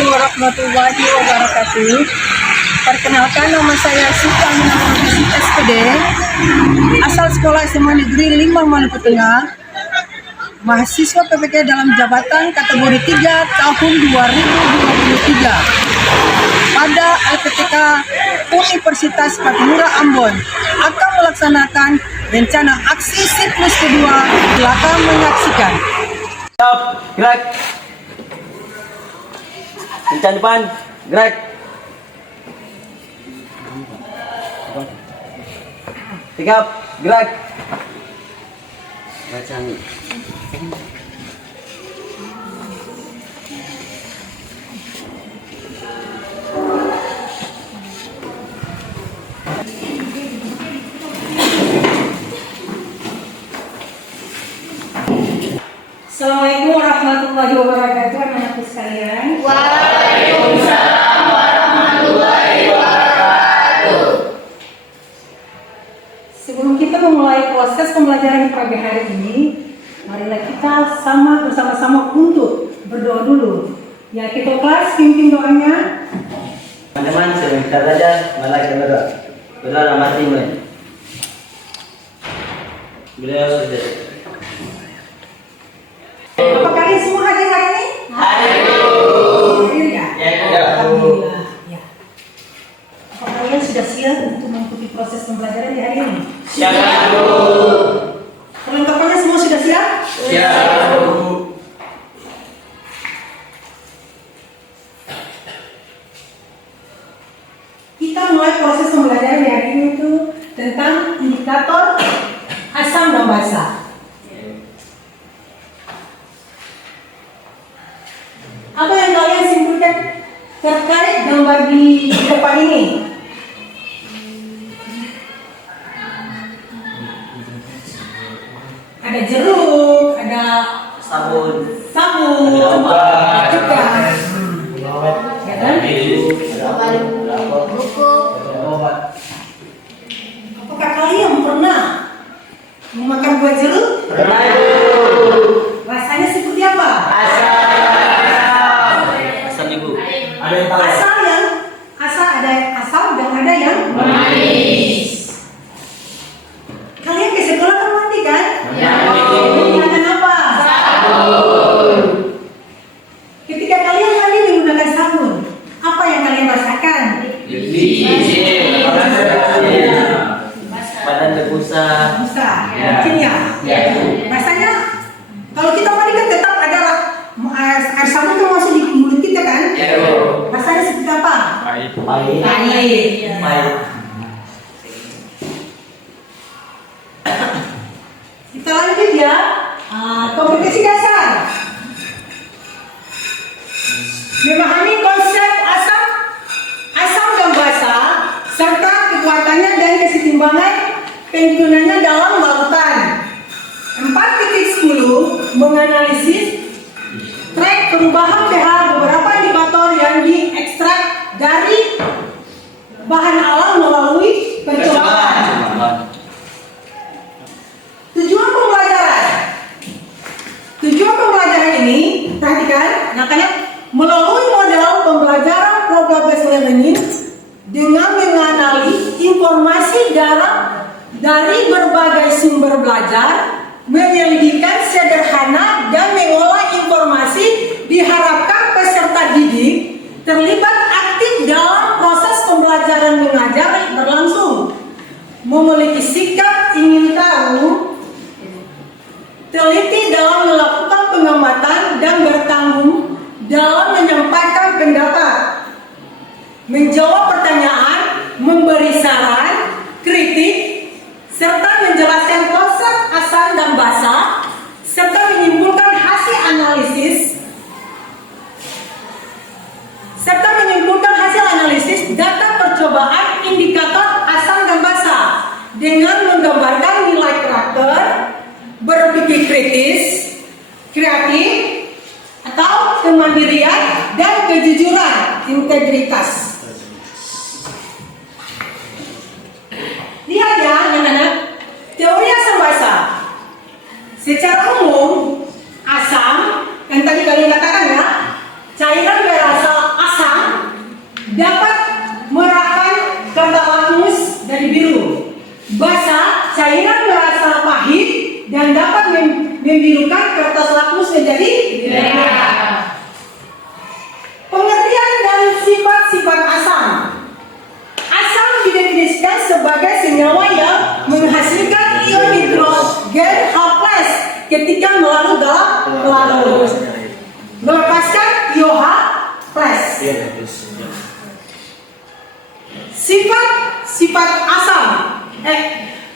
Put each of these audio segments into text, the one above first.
Assalamualaikum warahmatullahi wabarakatuh. Perkenalkan, nama saya Suka Minarwati SPD, asal Sekolah SMA Negeri 5 Maluku Tengah, mahasiswa PPK dalam jabatan kategori 3 tahun 2023 pada LPTK Universitas Patimura Ambon akan melaksanakan rencana aksi siklus kedua. Silakan menyaksikan. Siap, gerak. Kencang depan, gerak. Sikap, gerak. Bacaan. Assalamualaikum warahmatullahi wabarakatuh, anak-anakku sekalian. Waalaikumsalam warahmatullahi wabarakatuh. Sebelum kita memulai proses pembelajaran pagi hari ini, marilah kita bersama-sama untuk berdoa dulu. Ya, kita kelas pimpin doanya. Teman-teman, sebentar saja malah kita berdoa. Berdoa rahmat Tuhan. Beliau sudah. Apa kalian semua hadir hari ini? Hadir ya? Alhamdulillah. Ya. Apa kalian sudah siap untuk mengikuti proses pembelajaran di hari ini? Siap. Perlengkapannya semua sudah siap? Siap. Kita mulai proses pembelajaran di hari ini itu tentang indikator asam dan basa. Apa yang kalian simpulkan terkait gambar di depan ini? Ada jeruk, ada Sabun. juga. Ya kan? Apakah kalian pernah memakan buah jeruk? Pernah. Rasanya seperti apa? Asam ibu. Ada yang tahu? Ada asam dan ada yang manis. Kalian ke sekolah kan mandi kan? Menggunakan apa? Sabun. Ketika kalian mandi menggunakan sabun, apa yang kalian rasakan? Badan berbusa. Busa, Ya. mungkin ya. Ya. Rasanya kalau kita mandi kan tetap ada air sabun itu masuk di mulut kita kan? Ya. Rasanya seperti apa? Pahit. Pahit. Pahit. Kita lanjut ya. Kompetisi dasar. Memahami konsep asam dan basa serta kekuatannya dan kesetimbangan penggunanya dalam larutan. 4.10 menganalisis tren perubahan pH beberapa indikator yang diekstrak dari bahan alam melalui percobaan. Tujuan pembelajaran ini, perhatikan, anak-anak, melalui model pembelajaran program based learning dengan menganalisis informasi dari berbagai sumber belajar, menyelidikkan sederhana dan mengolah informasi, diharapkan peserta didik terlibat aktif dalam proses pembelajaran mengajar berlangsung, memiliki sikap ingin tahu, teliti dalam melakukan pengamatan dan bertanggung dalam menyampaikan pendapat, menjawab pertanyaan, memberi saran, kritik, serta menjelaskan konsep asam dan basa, serta menyimpulkan hasil analisis data percobaan indikator asam dan basa dengan menggambarkan nilai karakter, berpikir kritis, kreatif, atau kemandirian dan kejujuran, integritas. Lihat ya anak-anak, teori asam basa. Secara umum, asam yang tadi kalian katakan ya, cairan berasa dan dapat membirukan kertas lakmus menjadi merah. Pengertian dan sifat-sifat asam. Asam didefinisikan sebagai senyawa yang menghasilkan ion hidrogen H+ ketika melepaskan ion H+. Sifat-sifat asam.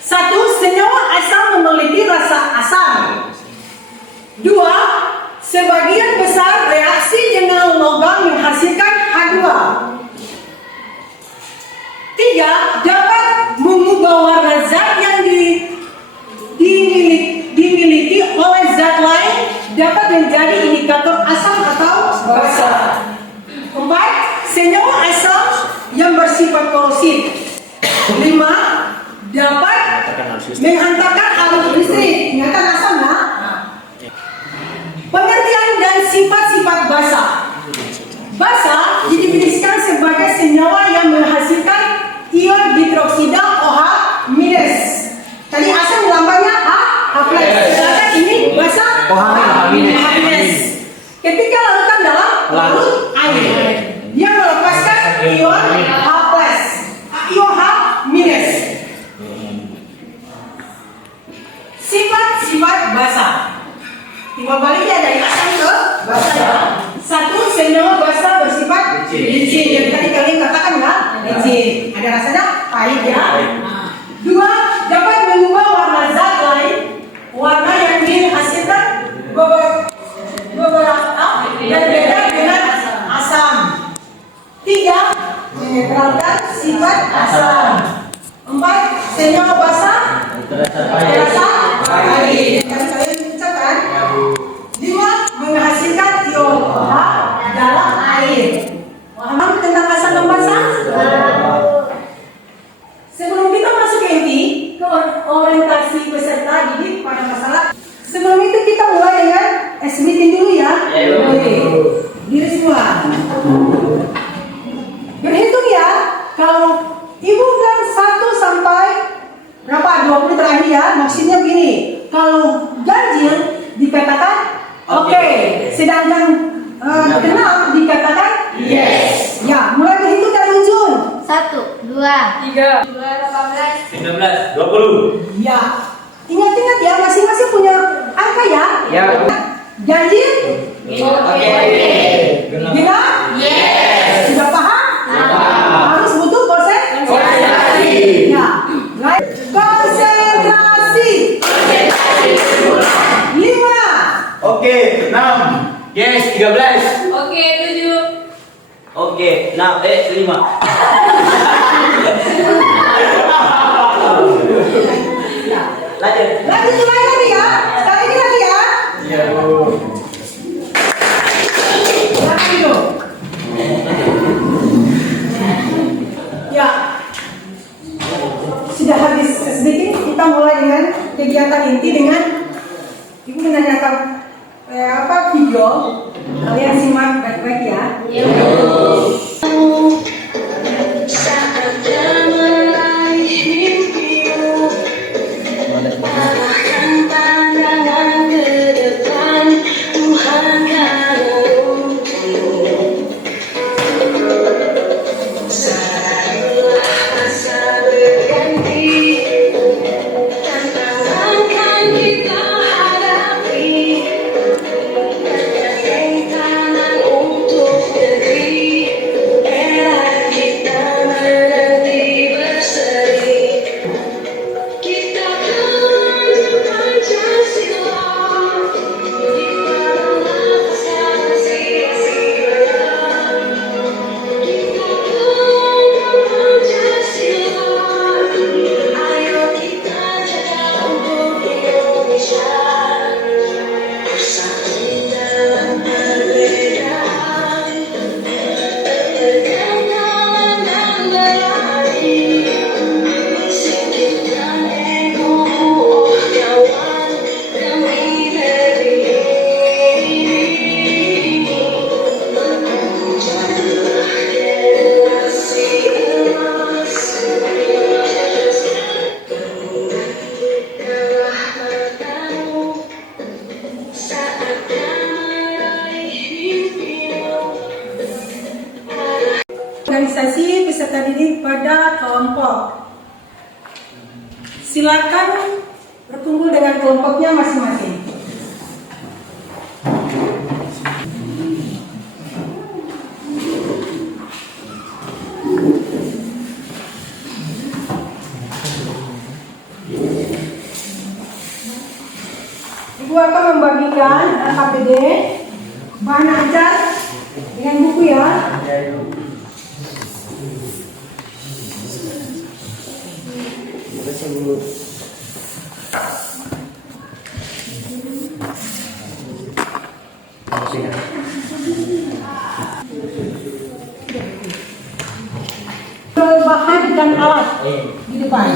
Satu, senyawa asam memiliki rasa asam. Dua, sebagian besar reaksi dengan logam menghasilkan H2. Tiga, dapat mengubah warna zat yang dimiliki oleh zat lain, dapat menjadi indikator asam atau basa. Empat, senyawa asam yang bersifat korosif. Lima, dapat menghantarkan arus listrik. Ingatkan asam, nah? Pengertian dan sifat-sifat basa. Basa didefinisikan sebagai senyawa yang menghasilkan ion hidroksida OH-. Tadi asam lambangnya H+. Sedangkan ini basa OH-. Ketika larutan dalam larut air, dia melepaskan ion H+, ion H-. Sifat-sifat basa. Timbal baliknya dari asam ke basa. Satu, senyawa basa bersifat licin. Yang tadi kalian katakan nggak? Licin. Ada rasanya pahit ya. Dua, dapat mengubah warna zat lain, warna yang dihasilkan beberapa dan beda dengan asam. Tiga, menetralkan sifat asam. Empat, senyawa basa terasa pahit. Yang kalian ucapkan. Lima, menghasilkan ion OH dalam air. Paham tentang asam dan basa? Sebelum kita masuk ke inti, ke orientasi peserta didik pada masalah. Sebelum itu kita mulai dengan meeting dulu ya. Oke. Diri semua. Berhitung ya. Kalau ibu bilang 1 sampai berapa? 20 terakhir ya. Maksudnya begini. Kalau ganjil dikatakan oke. Sedangkan genap dikatakan yes. Ya, mulai berhitung dari ujung. 1, 2, 3, 18, 19, 20. Ya. Ingat-ingat ya, masing-masing punya angka ya. Ya. Ganjil? Oke. Genap? Yes. Sudah paham? Harus butuh konsentrasi. Ya. Baik. Konsentrasi. 5. Oke, 6. Yes, 13. Oke, 7. Oke, 5. Lanjut mulai lagi ya. Sekali ini lagi ya. Iya. Lagi dulu. Ya. Sudah habis sedikit, kita mulai dengan kegiatan inti dengan ibu menanyakan video. Kalian simak baik-baik ya. Untuk negeri organisasi peserta didik pada kelompok. Silakan berkumpul dengan kelompoknya masing-masing. Ibu akan membagikan KPD, bahan ajar dengan buku ya. Bahan dan alat di depan.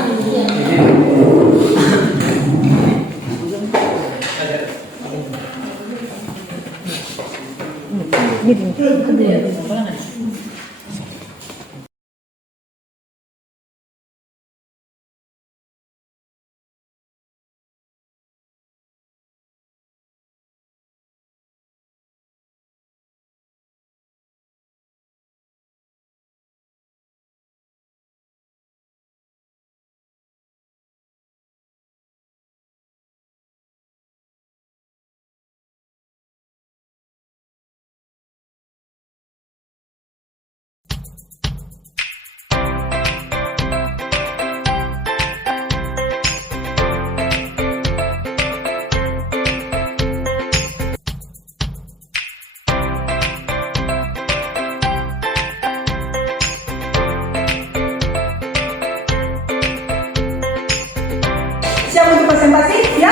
Siap untuk presentasi? Ya?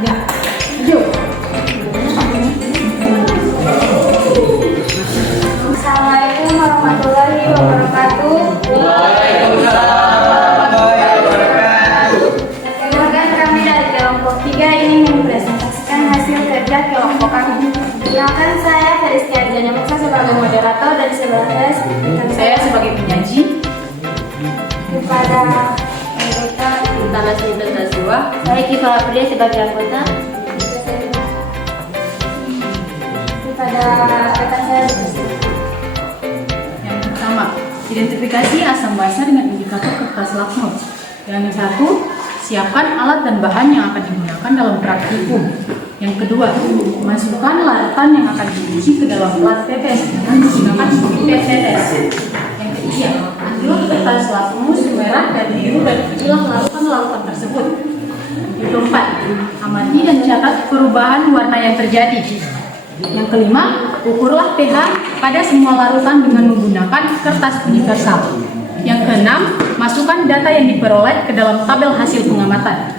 Ya. Yuk. Assalamualaikum warahmatullahi wabarakatuh. Perkenalkan, kami dari kelompok 3 ingin mempresentasikan hasil kerja kelompok kami. Perkenalkan, saya Feristia Arjana Meksa sebagai moderator dan saya sebagai penyaji. Kepada anggota Utama Sinta Taswa, saya Kifal Aprilia sebagai anggota. Kepada rekan saya yang pertama, identifikasi asam basa dengan indikator kertas lakmus. Yang satu, siapkan alat dan bahan yang akan digunakan dalam praktikum. Yang kedua, masukkan larutan yang akan diuji ke dalam plat tetes dengan menggunakan pipet tetes. Yang ketiga, ambil kertas lakmus merah dan biru dan ujilah larutan tersebut. Yang keempat, amati dan catat perubahan warna yang terjadi. Yang kelima, ukurlah pH pada semua larutan dengan menggunakan kertas universal. Yang keenam, masukkan data yang diperoleh ke dalam tabel hasil pengamatan.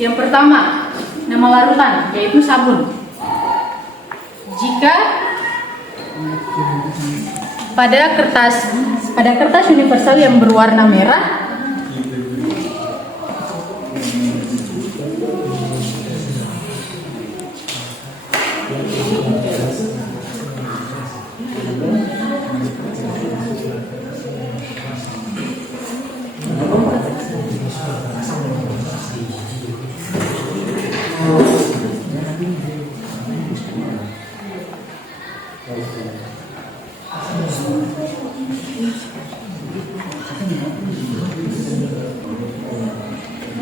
Yang pertama, nama larutan yaitu sabun. Jika pada kertas universal yang berwarna merah,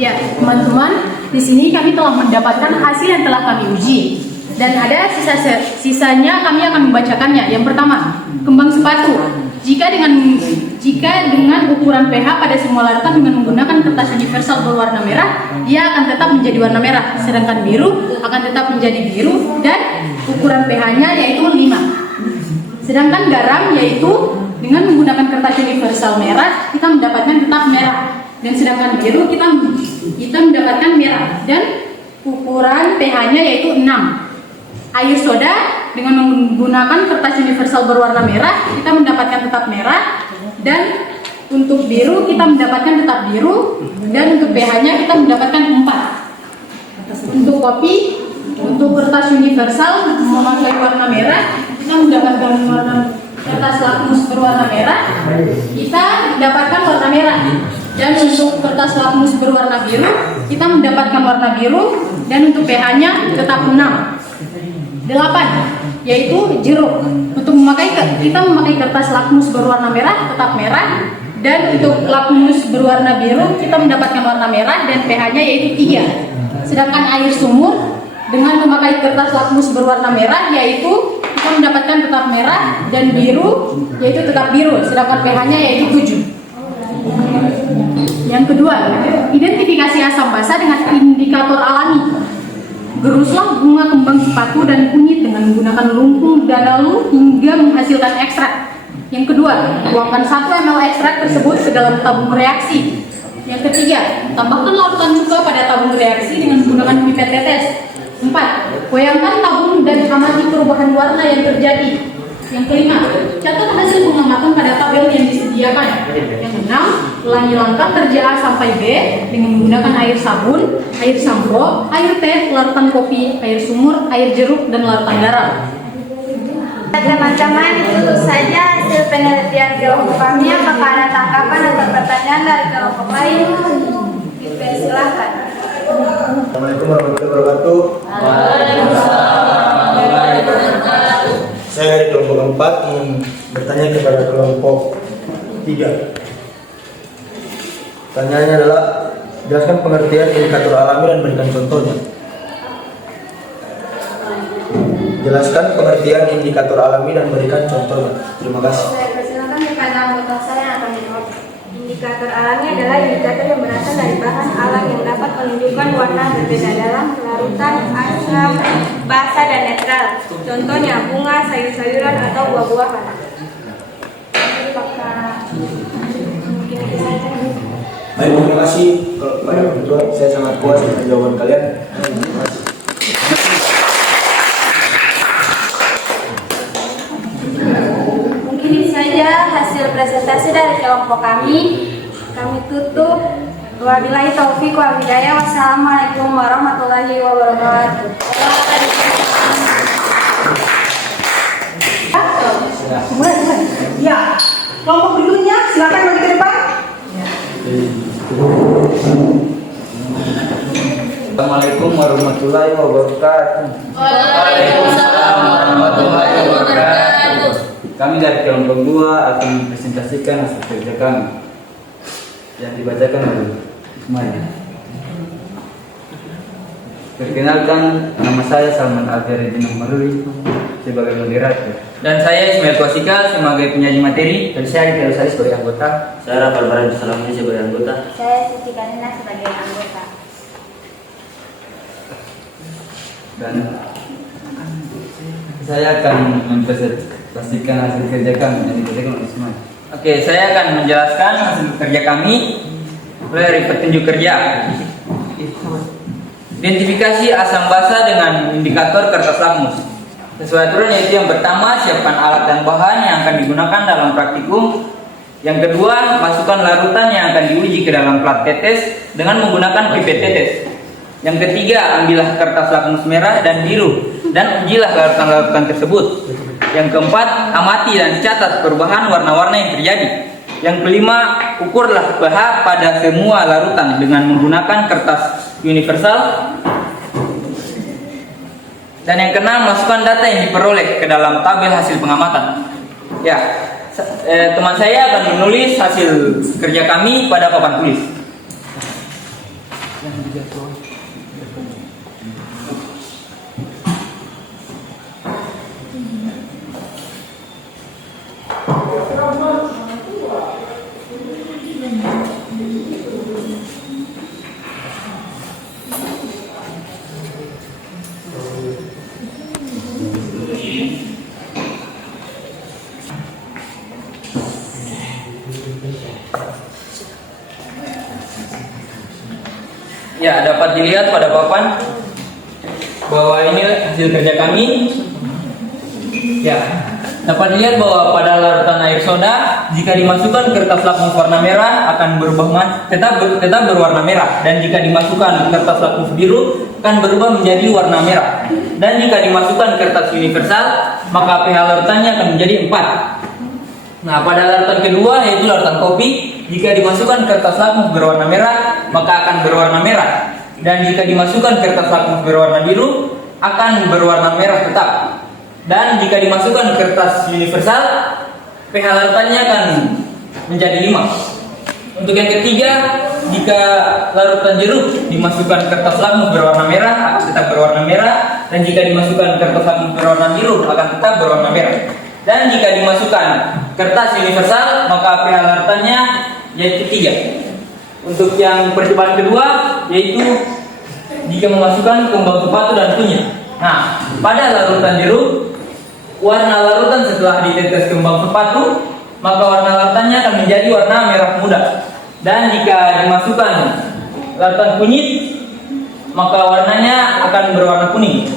ya, teman-teman, di sini kami telah mendapatkan hasil yang telah kami uji. Dan ada sisanya kami akan membacakannya. Yang pertama, kembang sepatu. Jika dengan ukuran pH pada semua larutan dengan menggunakan kertas universal berwarna merah, dia akan tetap menjadi warna merah. Sedangkan biru akan tetap menjadi biru dan ukuran pH-nya yaitu 5. Sedangkan garam yaitu dengan menggunakan kertas universal merah, kita mendapatkan tetap merah. Dan sedangkan biru kita mendapatkan merah dan ukuran pH-nya yaitu 6. Air soda dengan menggunakan kertas universal berwarna merah, kita mendapatkan tetap merah, dan untuk biru kita mendapatkan tetap biru, dan untuk pH-nya kita mendapatkan 4. Untuk kopi, untuk kertas universal memakai warna merah, kita mendapatkan warna kertas lakmus berwarna merah, kita mendapatkan warna merah. Dan untuk kertas lakmus berwarna biru, kita mendapatkan warna biru, dan untuk pH-nya tetap 6. 8, yaitu jeruk. Untuk kita memakai kertas lakmus berwarna merah tetap merah, dan untuk lakmus berwarna biru kita mendapatkan warna merah dan pH-nya yaitu 3. Sedangkan air sumur dengan memakai kertas lakmus berwarna merah yaitu kita mendapatkan tetap merah dan biru yaitu tetap biru, sedangkan pH-nya yaitu 7. Yang kedua, identifikasi asam basa dengan indikator alami. Geruslah bunga kembang sepatu dan kunyit dengan menggunakan lumpung danalu hingga menghasilkan ekstrak. Yang kedua, tuangkan 1 ml ekstrak tersebut ke dalam tabung reaksi. Yang ketiga, tambahkan larutan cuka pada tabung reaksi dengan menggunakan pipet tetes. 4. Goyangkan tabung dan amati perubahan warna yang terjadi. Yang kelima, catat hasil pengamatan pada tabel yang disediakan. Yang 6, ulangi langkah kerja A sampai B dengan menggunakan air sabun, air sampo, air teh, larutan kopi, air sumur, air jeruk, dan larutan garam. Teman-teman, itu saja hasil penelitian kelompok kami. Apakah ada tanggapan atau pertanyaan dari kelompok lain? Dipersilahkan. Assalamualaikum warahmatullahi wabarakatuh. Saya dari kelompok 4 ingin bertanya kepada kelompok 3. Pertanyaannya adalah, jelaskan pengertian indikator alami dan berikan contohnya. Jelaskan pengertian indikator alami dan berikan contohnya. Terima kasih. Saya persilakan kepada anggota saya yang akan menjawab. Indikator alami adalah indikator yang berasal dari bahan alam yang dapat menunjukkan warna berbeda dalam larutan, asam, basa, dan netral. Contohnya bunga, sayur-sayuran, atau buah-buahan. Baik, terima kasih kepada berdua. Saya sangat puas dengan jawaban kalian. Terima kasih. Mungkin ini saja hasil presentasi dari kelompok kami. Kami tutup. Wabillahi taufiq wal hidayah. Wassalamualaikum warahmatullahi wabarakatuh. Ya, kelompok berikutnya silakan maju ke depan. Assalamualaikum warahmatullahi wabarakatuh. Waalaikumsalam warahmatullahi wabarakatuh. Kami dari kelompok 2 akan mempresentasikan hasil kerja kami yang dibacakan oleh Ismail. Perkenalkan, nama saya Salman Alfiridin Maruli sebagai moderator. Dan saya Ismail Kwasika sebagai penyaji materi. Dan saya Dika Rosari sebagai anggota. Saya Rafael Baran Salamuni sebagai anggota. Saya Siti Karina sebagai anggota. Dan saya akan mempresentasikan hasil kerja kami yang dikerjakan oleh Ismail. Oke, saya akan menjelaskan hasil kerja kami mulai dari petunjuk kerja. Identifikasi asam basa dengan indikator kertas lakmus. Sesuai aturan yaitu yang pertama, siapkan alat dan bahan yang akan digunakan dalam praktikum. Yang kedua, masukkan larutan yang akan diuji ke dalam plat tetes dengan menggunakan pipet tetes. Yang ketiga, ambillah kertas lakmus merah dan biru dan ujilah larutan-larutan tersebut. Yang keempat, amati dan catat perubahan warna-warna yang terjadi. Yang kelima, ukurlah pH pada semua larutan dengan menggunakan kertas universal. Dan yang keenam, masukkan data yang diperoleh ke dalam tabel hasil pengamatan. Ya, teman saya akan menulis hasil kerja kami pada papan tulis. Ya, dapat dilihat pada papan bahwa ini hasil kerja kami. Ya, dapat dilihat bahwa pada larutan air soda jika dimasukkan kertas lakmus warna merah akan berubah tetap berwarna merah, dan jika dimasukkan kertas lakmus biru akan berubah menjadi warna merah, dan jika dimasukkan kertas universal maka pH larutannya akan menjadi 4. Nah, pada larutan kedua yaitu larutan kopi, jika dimasukkan kertas lakmus berwarna merah maka akan berwarna merah, dan jika dimasukkan kertas lakmus berwarna biru akan berwarna merah tetap. Dan jika dimasukkan kertas universal, pH larutannya akan menjadi 5. Untuk yang ketiga, jika larutan jeruk dimasukkan kertas lakmus berwarna merah, akan tetap berwarna merah. Dan jika dimasukkan kertas lakmus berwarna biru, akan tetap berwarna merah. Dan jika dimasukkan kertas universal, maka pH larutannya yaitu 3. Untuk yang percobaan kedua, yaitu jika memasukkan kembang sepatu dan kunyit. Nah, pada larutan jeruk, warna larutan setelah ditetes kembang sepatu, maka warna larutannya akan menjadi warna merah muda. Dan jika dimasukkan larutan kunyit, maka warnanya akan berwarna kuning.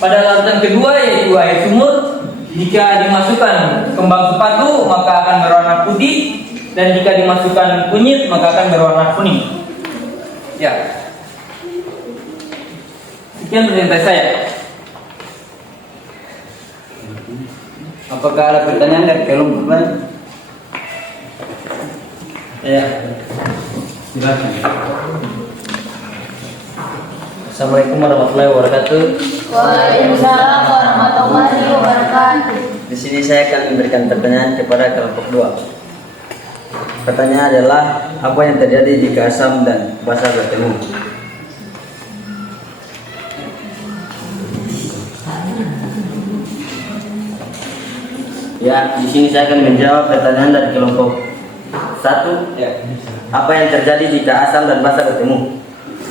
Pada larutan kedua, yaitu air sumur, jika dimasukkan kembang sepatu, maka akan berwarna putih. Dan jika dimasukkan kunyit, maka akan berwarna kuning. Ya. Sekian presentasi saya. Apakah ada pertanyaan dari kelompok lain? Ya, silakan. Assalamualaikum warahmatullahi wabarakatuh. Waalaikumsalam warahmatullahi wabarakatuh. Di sini saya akan memberikan pertanyaan kepada kelompok 2. Pertanyaan adalah, apa yang terjadi jika asam dan basa bertemu? Ya, di sini saya akan menjawab pertanyaan dari kelompok 1. Ya. Apa yang terjadi jika asam dan basa bertemu?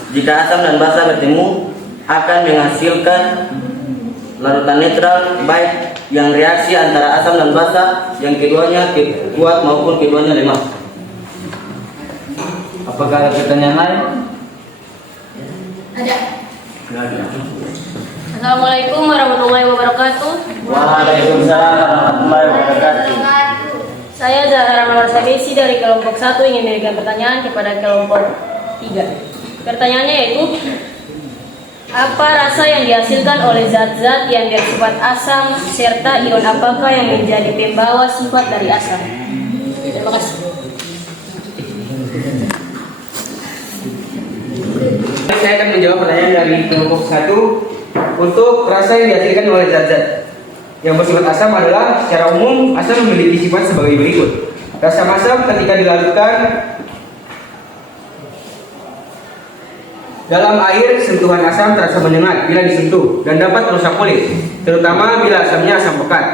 Jika asam dan basa bertemu, akan menghasilkan larutan netral, baik yang reaksi antara asam dan basa, yang keduanya kuat maupun keduanya lemah. Apakah ada pertanyaan lain? Ada. Tidak ada. Assalamualaikum warahmatullahi wabarakatuh. Waalaikumsalam warahmatullahi wabarakatuh. Saya Zahra Mawar Sabesi dari kelompok 1 ingin memberikan pertanyaan kepada kelompok 3. Pertanyaannya yaitu, apa rasa yang dihasilkan oleh zat-zat yang bersifat asam serta ion apakah yang menjadi pembawa sifat dari asam? Terima kasih. Saya akan menjawab pertanyaan dari kelompok 1. Untuk rasa yang dihasilkan oleh zat-zat yang bersifat asam adalah, secara umum asam memiliki sifat sebagai berikut. Rasa asam ketika dilarutkan dalam air, sentuhan asam terasa menyengat bila disentuh dan dapat merusak kulit, terutama bila asamnya asam pekat.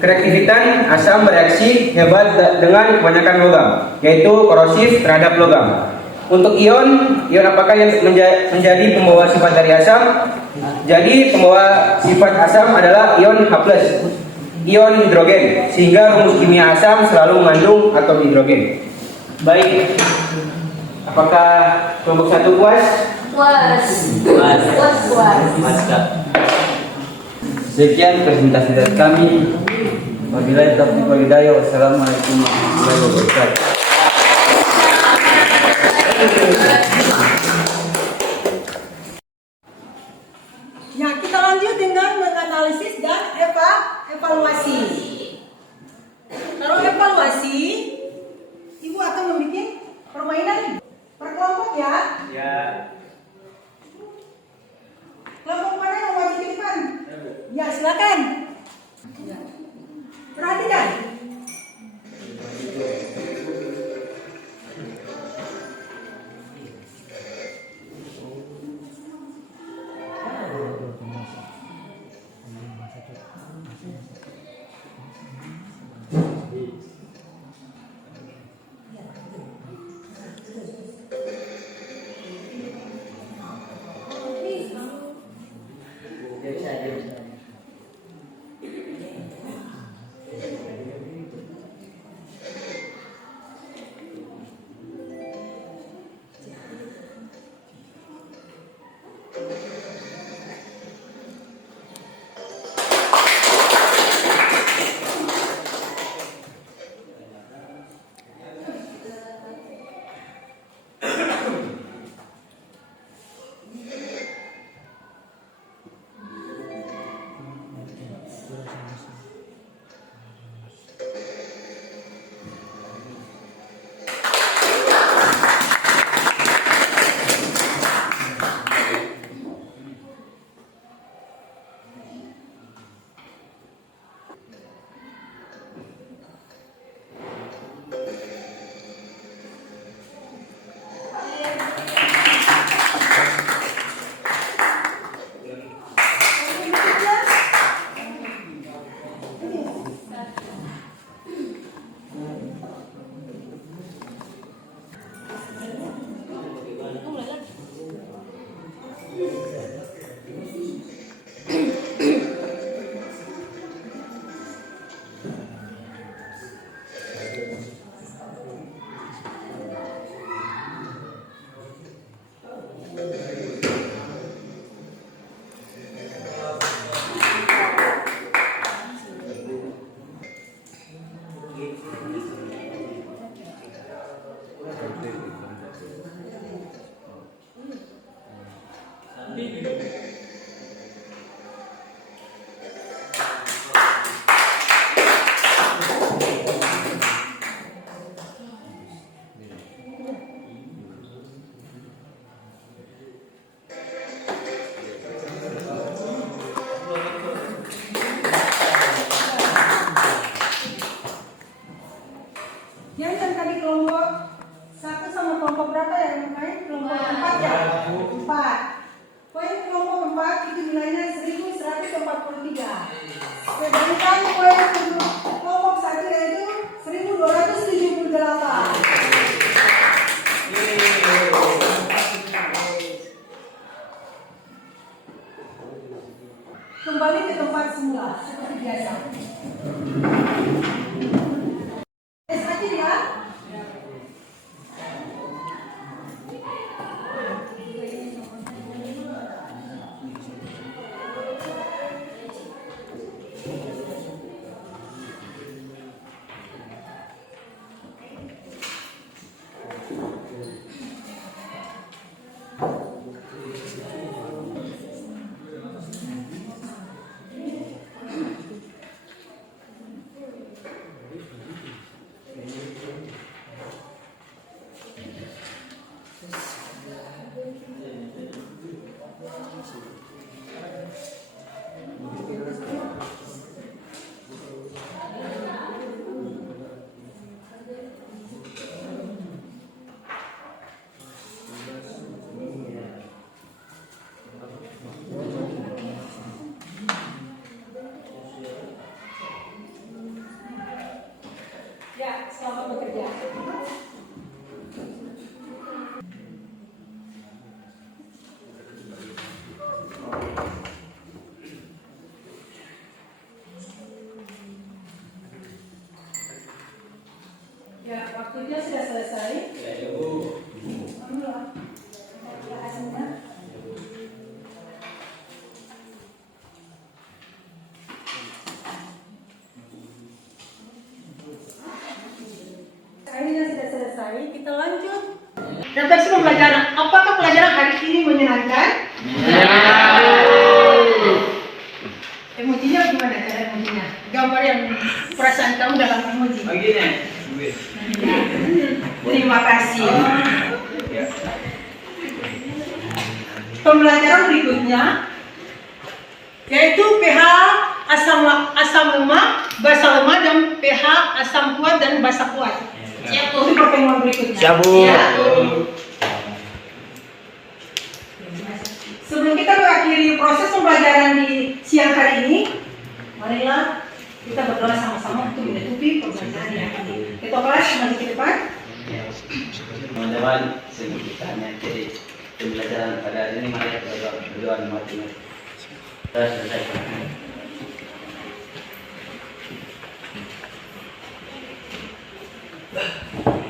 Kereaktivitas asam bereaksi hebat dengan kebanyakan logam, yaitu korosif terhadap logam. Untuk ion apakah yang menjadi pembawa sifat dari asam? Jadi pembawa sifat asam adalah ion H+, ion hidrogen, sehingga rumus kimia asam selalu mengandung atom hidrogen. Baik, apakah kelompok 1 puas? Puas. Sekian presentasi dari kami. Wabillahi taufiq wal hidayah. Wassalamualaikum warahmatullahi wabarakatuh. Ya, kita lanjut dengan menganalisis dan evaluasi. Kalau evaluasi, Ibu akan membuat permainan per kelompok ya. Ya. Kelompok mana yang mau maju ke depan? Ya, silakan. Ya. Perhatikan. Ya, selamat bekerja. Ya, waktunya sudah selesai. Alhamdulillah. Terima kasih, Mbak. Akhirnya sudah selesai, kita lanjut. Refleksi pembelajaran. Apakah pelajaran hari ini menyenangkan? Emojinya gimana cara emojinya? Gambar yang perasaan kamu dalam emoji. Begini. Terima kasih. Pembelajaran berikutnya yaitu pH asam lemah, basa lemah, dan pH asam kuat dan basa kuat. Siap untuk pertemuan berikutnya. Siap, Bu. Ya. Sebelum kita mengakhiri proses pembelajaran di siang hari ini, marilah kita berdoa sama-sama untuk menutupi pembelajaran yang ini. Kita kelas maju ke depan. Teman-teman, sebelum kita mengakhiri pembelajaran pada hari ini, mari kita berdoa dan mati. Kita selesai.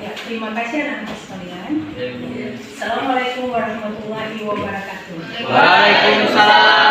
Ya, terima kasih anak-anak sekalian. Assalamualaikum warahmatullahi wabarakatuh. Waalaikumsalam.